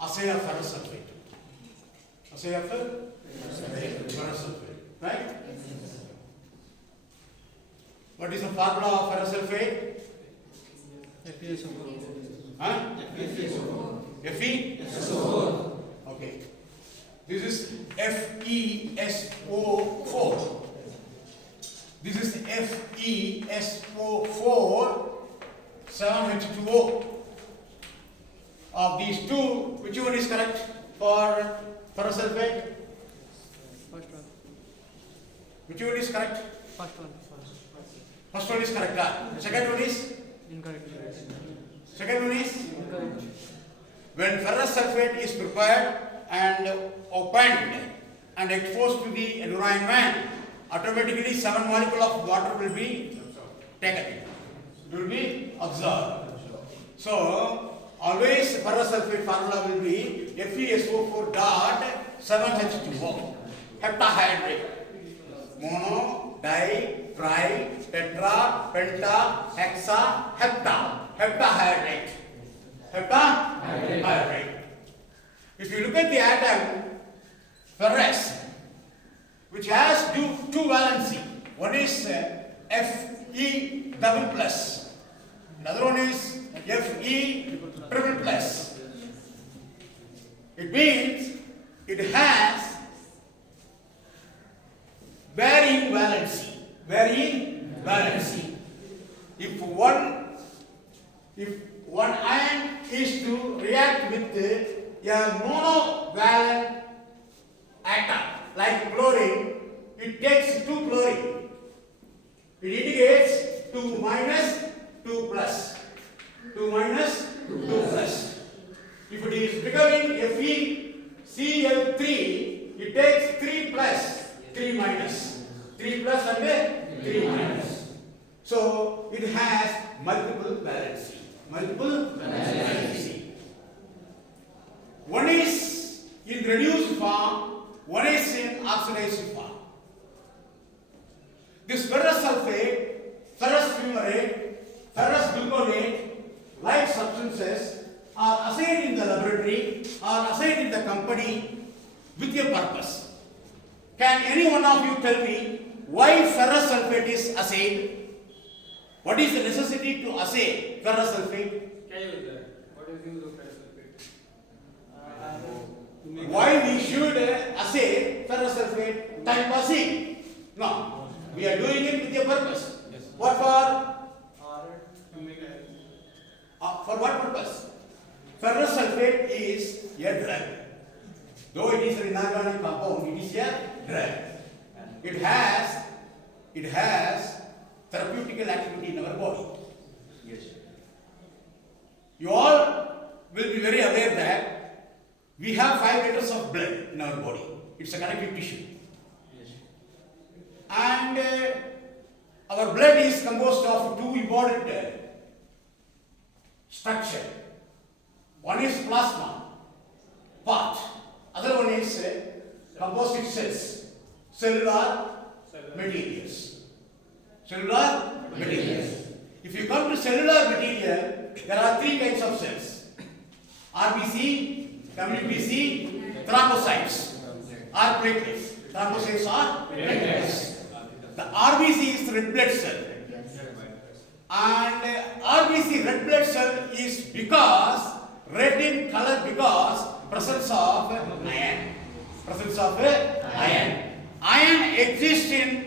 assay of ferrous sulfate. Assay of ferrous sulfate, right? What is the formula of ferrous sulfate? Huh? FeSO4. Okay. This is FeSO4. This is FeSO4 7H2O. Of these two, which one is correct for ferrous sulfate? First one. Which one is correct? First one. First one is correct. Second one is? Incorrect. Second one is? Incorrect. When ferrous sulfate is prepared and opened and exposed to the environment, automatically 7 molecules of water will be taken in. It will be absorbed. So, always ferrous sulfate formula will be FeSO4 dot 7H2O. Heptahydrate. Mono, di, tri, tetra, penta, hexa, hepta. Heptahydrate. Heptahydrate. If you look at the atom ferrous, which has two valency. One is Fe double plus. Another one is Fe triple plus. It means it has varying valency. Varying valency. If one ion is to react with a monovalent atom like chlorine, it takes 2 chlorine. It indicates 2 minus 2 plus. 2 minus 2 plus. If it is becoming FeCl3, it takes 3 plus 3 minus. 3 plus and 3 minus. So it has multiple valency. Multiple valency. One is in reduced form, one is in oxidized form. This ferrous sulfate, ferrous fumarate, ferrous gluconate, like substances are assigned in the laboratory or assigned in the company with a purpose. Can any one of you tell me why ferrous sulfate is assayed? What is the necessity to assay ferrous sulfate? Can you do that? What is the use of ferrous sulfate? Why we should assay ferrous sulfate? Time passing? No. We are doing it with a purpose. Yes. What for? To make a For what purpose? Ferrous sulfate is a drug. Though it is an inorganic compound, it is a drug. It has therapeutical activity in our body. yes. You all will be very aware that we have 5 liters of blood in our body. It's a connective tissue. Yes. And our blood is composed of 2 important structure. One is plasma part, other one is composite cells, cellular materials. Cellular materials. If you come to cellular material, there are 3 kinds of cells: RBC, WBC, thrombocytes, or platelets. Thrombocytes are platelets. The RBC is red blood cell. And RBC red blood cell is because red in color because presence of iron. Presence of iron. Iron exists in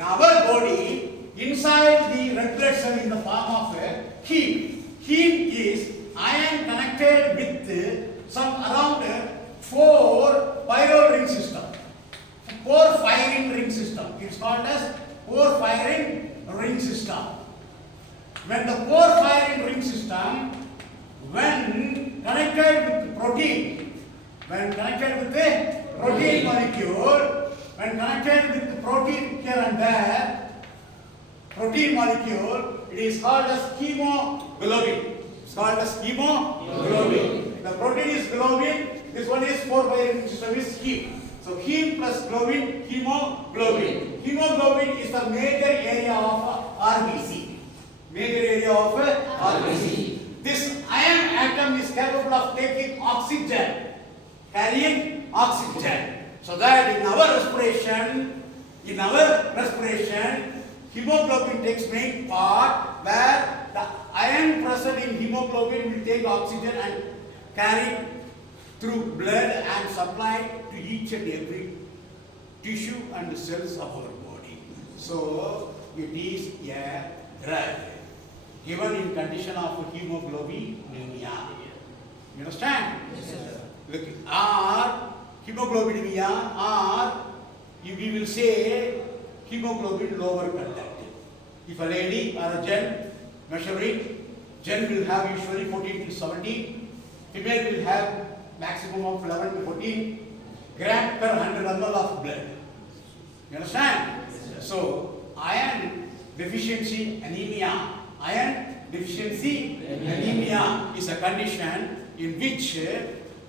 our body inside the red blood cell in the form of heme. Heme is iron connected with some around 4 pyrrole ring system. 4 firing ring system. It's called as 4 firing ring system. When the 4 firing ring system, when connected with protein, when connected with the protein molecule, when connected with the protein here and there, protein molecule, it is called as hemoglobin. It's called as hemoglobin. The protein is globin. This one is 4 firing system is heme. So heme plus globin, hemoglobin. Hemoglobin is the major area of RBC. Major area of RBC. This iron atom is capable of taking oxygen, carrying oxygen. So that in our respiration, hemoglobin takes main part, where the iron present in hemoglobin will take oxygen and carry through blood and supply to each and every tissue and cells of our body. So it is a drug given in condition of hemoglobinuria. You understand? Yes, sir. Look, or hemoglobinuria, or we will say hemoglobin lower content. If a lady or a gen measuring, gen will have usually 14 to 17, female will have maximum of 11 to 14 gram per 100 ml of blood. You understand? Yes, So, iron deficiency anemia. Iron deficiency anemia is a condition in which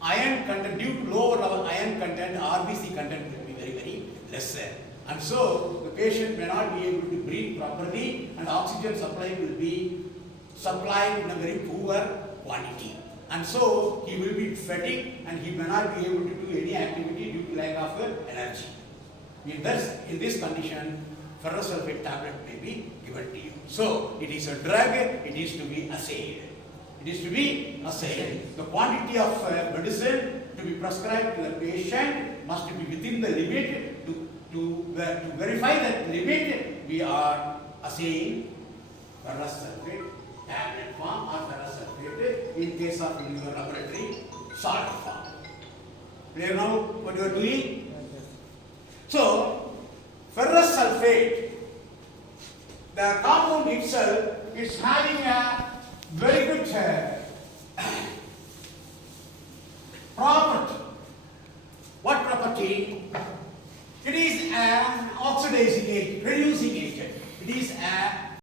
iron content, due to lower level iron content, RBC content will be very, very lesser. And so, the patient may not be able to breathe properly, and oxygen supply will be supplied in a very poor quantity. And so, he will be fatigued and he may not be able to do any activity due to lack of energy. In this condition, ferrous sulfate tablet may be given to you. So, it is a drug, it is to be assayed. It is to be assayed. The quantity of medicine to be prescribed to the patient must be within the limit. To verify that limit, we are assaying ferrous sulfate tablet form or ferrous sulfate in case of in your laboratory salt form. Clear now what you are doing? So, ferrous sulfate, the compound itself is having a very good property. What property? It is an oxidizing agent, reducing agent. It is a